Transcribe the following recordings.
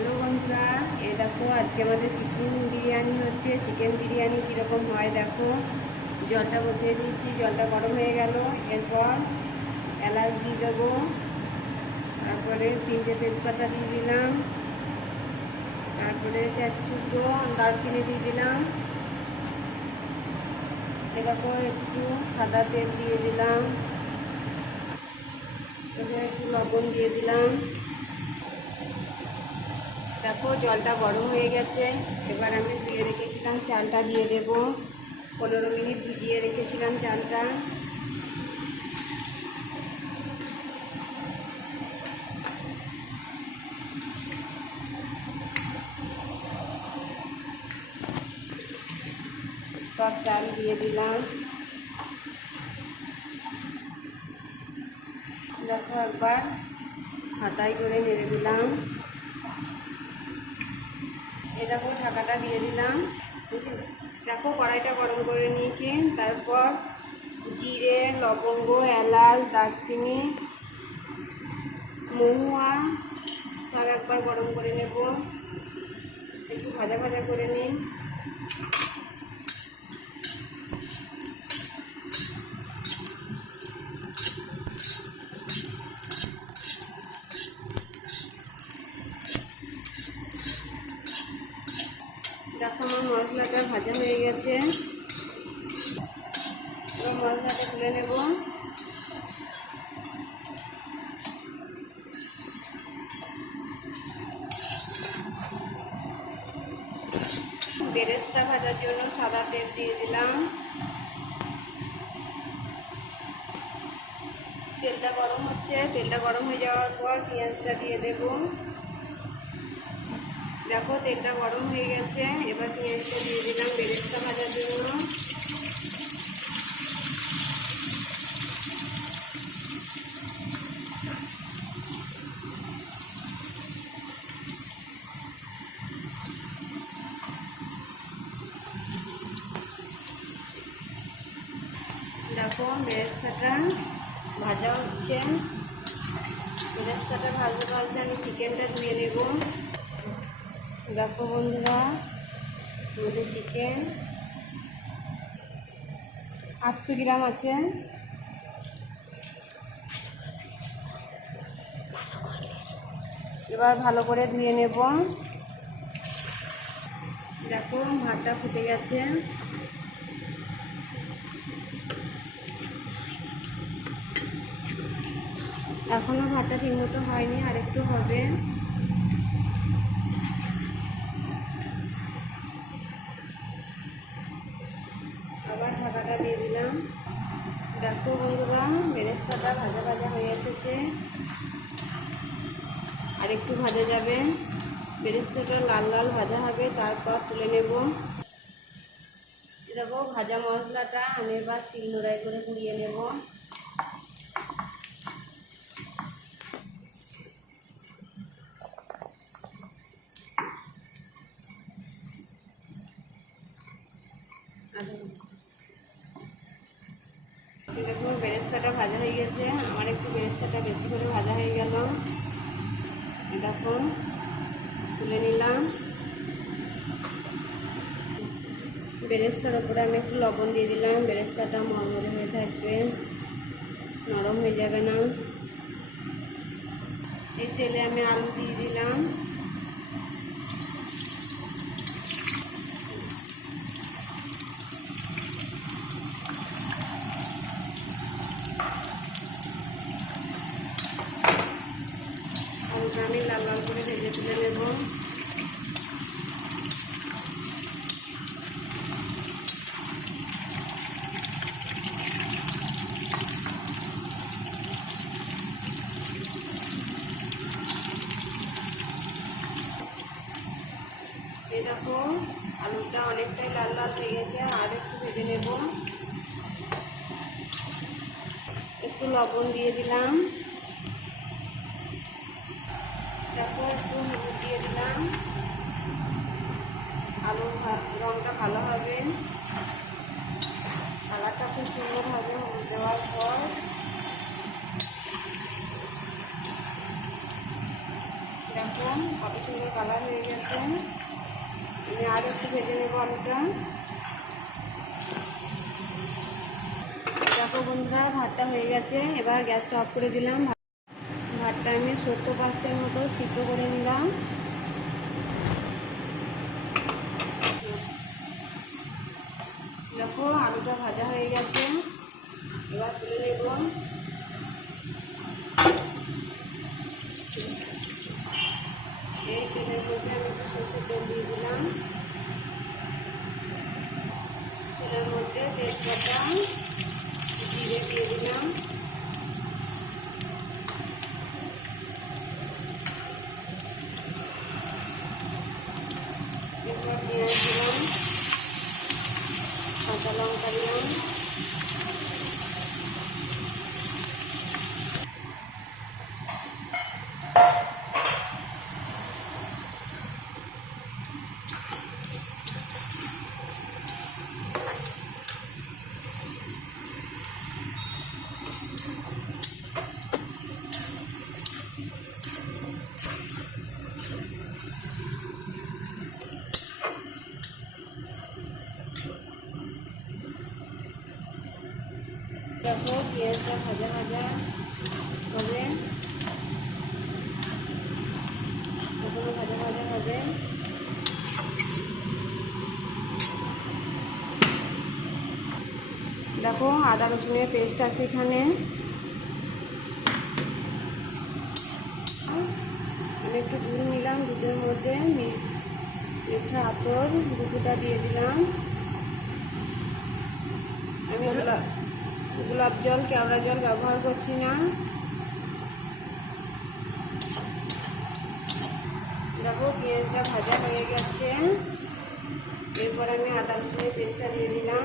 Hello বন্ধুরা, এ দেখো, আজকে আমাদের চিকেন বিরিয়ানি হচ্ছে। চিকেন বিরিয়ানি কীরকম হয় দেখো। জলটা বসিয়ে দিয়েছি, জলটা গরম হয়ে গেল। এরপর এলাচ দিয়ে দেবো। তারপরে তিনটে তেজপাতা দিয়ে দিলাম। তারপরে চার টুকরো দারচিনি দিয়ে দিলাম। এ দেখো, একটু সাদা তেল দিয়ে দিলাম। একটু লবণ দিয়ে দিলাম। দেখো, জলটা গরম হয়ে গেছে। এবার আমি ধুয়ে রেখেছিলাম চালটা, দিয়ে দেব। পনেরো মিনিট ভিজিয়ে রেখেছিলাম চালটা। সব চাল দিয়ে দিলাম। দেখো, একবার হাতাই করে নেড়ে দিলাম। এ দেখো ঢাকাটা দিয়ে দিলাম। দেখো কড়াইটা গরম করে নিয়েছি। তারপর জিরে, লবঙ্গ, এলাচ, দারচিনি, মহুয়া, সব একবার গরম করে নেব। একটু ভাজা ভাজা করে নিই দেখো আমার মশলাটা ভাজা হয়ে গেছে। মশলাটা তুলে নেব। বেরেস্তা ভাজার জন্য সাদা তেল দিয়ে দিলাম। তেলটা গরম হচ্ছে। তেলটা গরম হয়ে যাওয়ার পর পেঁয়াজটা দিয়ে দেবো। দেখো, তেলটা গরম হয়ে গেছে। এবার পেঁয়াজটা দিয়ে দিলাম বেরেস্তা ভাজার জন্য। দেখো, বেরেস্তাটা ভাজা হচ্ছে। বেরেস্তাটা ভাজতে ভাজতে আমি চিকেনটা ধুয়ে নেব দেখো বন্ধুরা, আমাদের চিকেন আটশো গ্রাম আছে। এবার ভালো করে ধুয়ে নেব। দেখো, ভাতটা ফুটে গেছে। এখনও ভাতটা ঠিকমতো হয়নি, আর একটু হবে আবার ঢাকাটা দিয়ে দিলাম দেখো বন্ধুরা বেরেস্তাটা ভাজা ভাজা হয়ে এসেছে আর একটু ভাজা যাবে। বেরেস্তাটা লাল লাল ভাজা হবে, তারপর তুলে নেব। দেখো, ভাজা মশলাটা আমি এবার শিল নোড়াই করে পুড়িয়ে নেব দেখুন বেরেস্তাটা ভাজা হয়ে গেছে আমার একটু বেরেস্তাটা বেশি করে ভাজা হয়ে গেল দেখুন তুলে নিলাম বেরেস্তার ওপরে আমি একটু লবণ দিয়ে দিলাম। বেরেস্তাটা মরমরে হয়ে থাকবে। নরম হয়ে যাবে না। এই তেলে আমি আলু দিয়ে দিলাম আলুটা আমি লাল লাল করে ভেজে তুলে নেব এই দেখো আলুটা অনেকটাই লাল লাল হয়ে গেছে, আর একটু ভেজে নেব। একটু লবণ দিয়ে দিলাম। দেখো, একটু হলুদ দিয়ে দিলাম। আলুর রঙটা ভালো হবে। কালারটা খুব সুন্দর হবে হলুদ দেওয়ার পর। দেখো দেখো, কত সুন্দর কালার হয়ে গেছে। আমি আর একটু ভেজে নেব আলুটা। দেখো বন্ধুরা, ভাতটা হয়ে গেছে। এবার গ্যাসটা অফ করে দিলাম। ভাতটা আমি সত্তর পার্সেন্ট মতো সিদ্ধ করে নিলাম। দেখো, আলুটা ভাজা হয়ে গেছে। এবার তুলে নেব এই তেলের মধ্যে আমি একটু সরষের দিয়ে দিলাম। তেলের মধ্যে তেজপাতা, জিরে দিয়ে দিলাম। এরপর পেঁয়াজ দিলাম কাঁচা লঙ্কা দিলাম। দেখো, পেঁয়াজটা ভাজা ভাজা হবে। এখনও ভাজা ভাজা হবে। দেখো, আদা রসুনের পেস্ট আছে এখানে। আমি একটু দুধ নিলাম, দুধের মধ্যে। মিঠা আতর, দুধটা দিয়ে দিলাম। আমি গোলাপ জল, কেওড়া জল ব্যবহার করছি না। দেখো পেঁয়াজটা ভাজা হয়ে গেছে। এরপর আমি আদা রসুনের পেস্টটা দিয়ে দিলাম।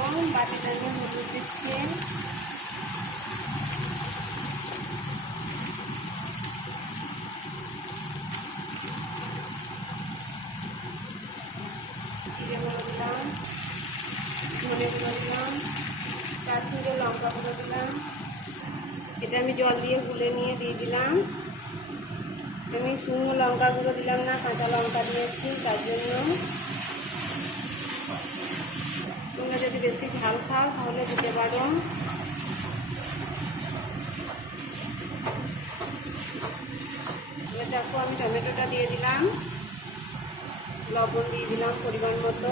দেখো বাটিটা নিয়ে হলুদ দিচ্ছি দিলাম ধনে গুঁড়ো দিলাম কাশ্মীরে লঙ্কা গুঁড়ো দিলাম এটা আমি জল দিয়ে গুলে নিয়ে দিয়ে দিলাম আমি শুকনো লঙ্কা গুঁড়ো দিলাম না কাঁচা লঙ্কা দিয়েছি তার জন্য তোমরা যদি বেশি ঝাল খাও, তাহলে দিতে পারো। দেখো আমি টমেটোটা দিয়ে দিলাম। লবণ দিয়ে দিলাম পরিমাণ মতো।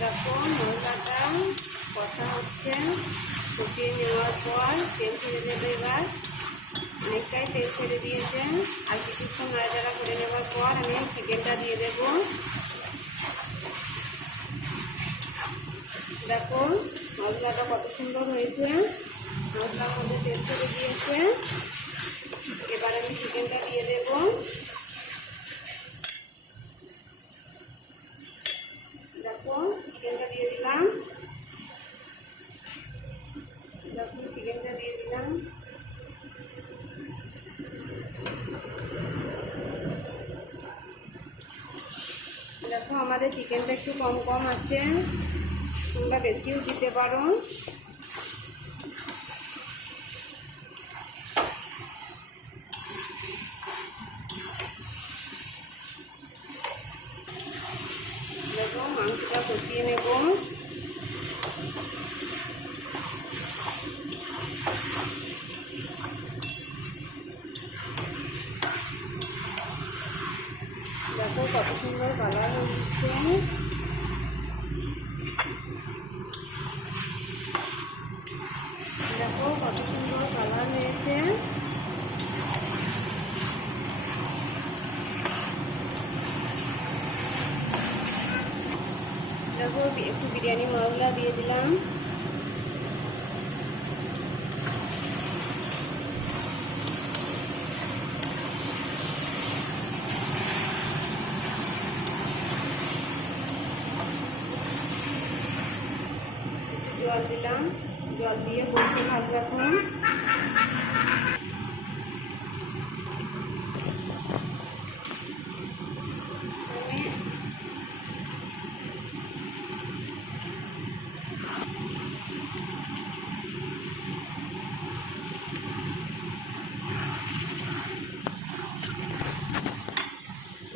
দেখো মশলাটা কষা হচ্ছে ফুটিয়ে নেওয়ার পর তেল ছেড়ে দেবে এবার অনেকটাই তেল ছেড়ে দিয়েছে আর কিছুক্ষণ নাড়াচাড়া করে নেওয়ার পর আমি চিকেনটা দিয়ে দেব। দেখো, মশলাটা কত সুন্দর হয়েছে। মশলার মধ্যে তেল করে দিয়েছে। এবার আমি চিকেনটা দিয়ে দেবো দেখো চিকেনটা দিয়ে দিলাম দেখো চিকেনটা দিয়ে দিলাম দেখো আমাদের চিকেনটা একটু কম কম আছে। তোমরা বেশিও দিতে পারো দেখো মাংসটা কষিয়ে নেব কত সুন্দর কালার হচ্ছে দেখো কত সুন্দর কালার হয়েছে দেখো একটু বিরিয়ানি মশলা দিয়ে দিলাম একটু জল দিলাম। জল দিয়ে রাখুন আমি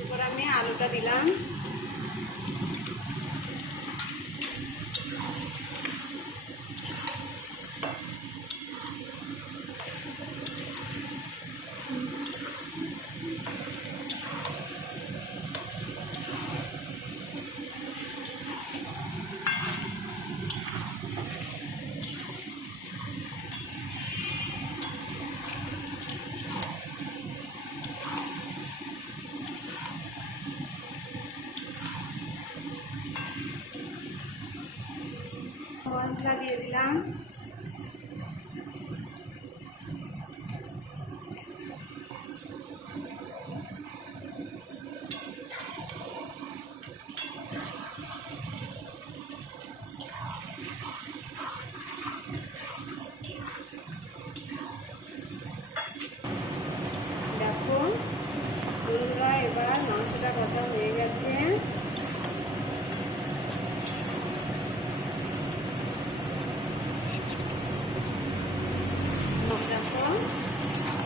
এরপর আমি আলুটা দিলাম। মশলা দিয়ে দিলাম। দেখো এবার মাংসটা কষা হয়ে গেছে দেখো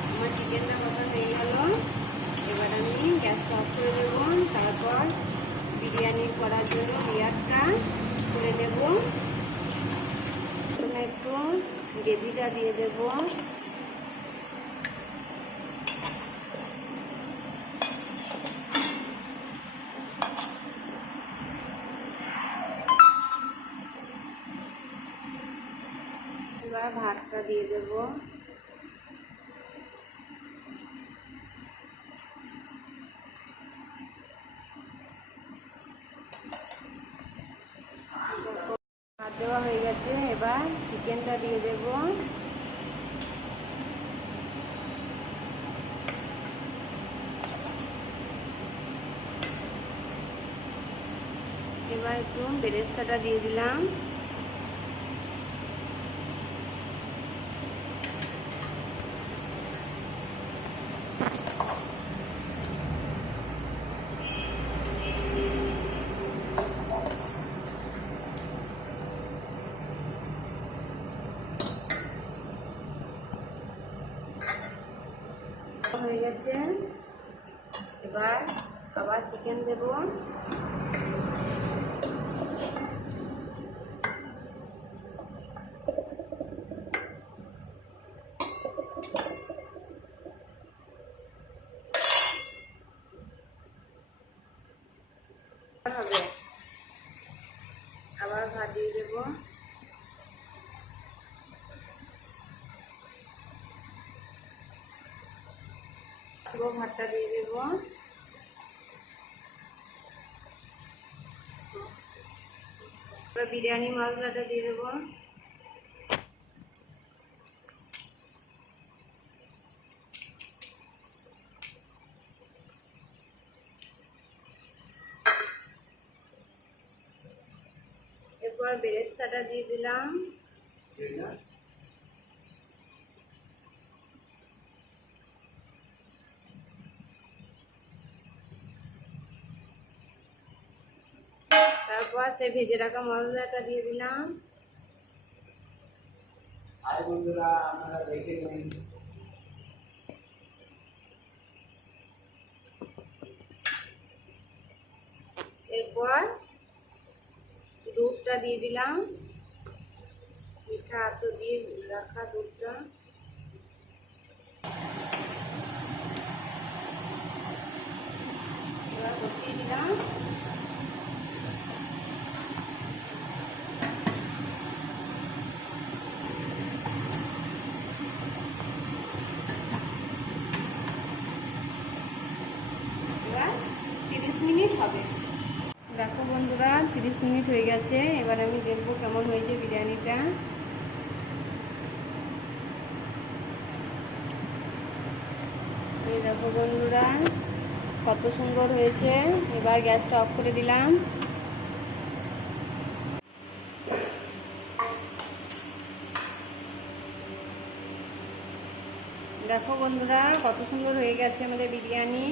আমার চিকেনটা কষা হয়ে গেল এবার আমি গ্যাসটা অফ করে দেবো তারপর বিরিয়ানি করার জন্য লেয়ারটা করে দেব প্রথমে একটু গ্রেভিটা দিয়ে দেবো। ভাতটা দিয়ে দেবো ভাত দেওয়া হয়ে গেছে এবার চিকেনটা দিয়ে দেবো। এবার একটু বেরেস্তাটা দিয়ে দিলাম। হয়ে গেছে এবার আবার চিকেন দেব। হবে। আবার ভাত দিয়ে দেবো। ভাতটা দিয়ে দেব। বিরিয়ানি মশলাটা দিয়ে দেব। এরপর বেরেস্তাটা দিয়ে দিলাম। সে ভেজে রাখা মশলাটা দিয়ে দিলাম। আর বন্ধুরা আপনারা দেখে নিন। এরপর দুধটা দিয়ে দিলাম। মিঠা আতো দিয়ে রাখা দুধটা। এবার বসিয়ে দিলাম। তিরিশ মিনিট হয়ে গেছে, এবার আমি দেখব কেমন হয়েছে বিরিয়ানিটা। দেখো বন্ধুরা, কত সুন্দর হয়েছে। এবার গ্যাসটা অফ করে দিলাম। দেখো বন্ধুরা, কত সুন্দর হয়ে গেছে আমাদের বিরিয়ানি।